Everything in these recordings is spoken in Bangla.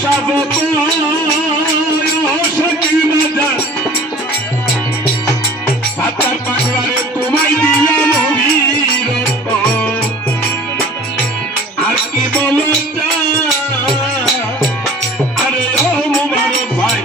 সব সখী মজা সাতার পাগলারে তোমায় দিলাম আর কি বলো আরে ও মুবারক ভাই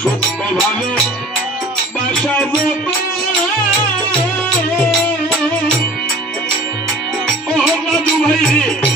সত্য ভালো বাসা ও মধু ভাই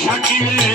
Shakini.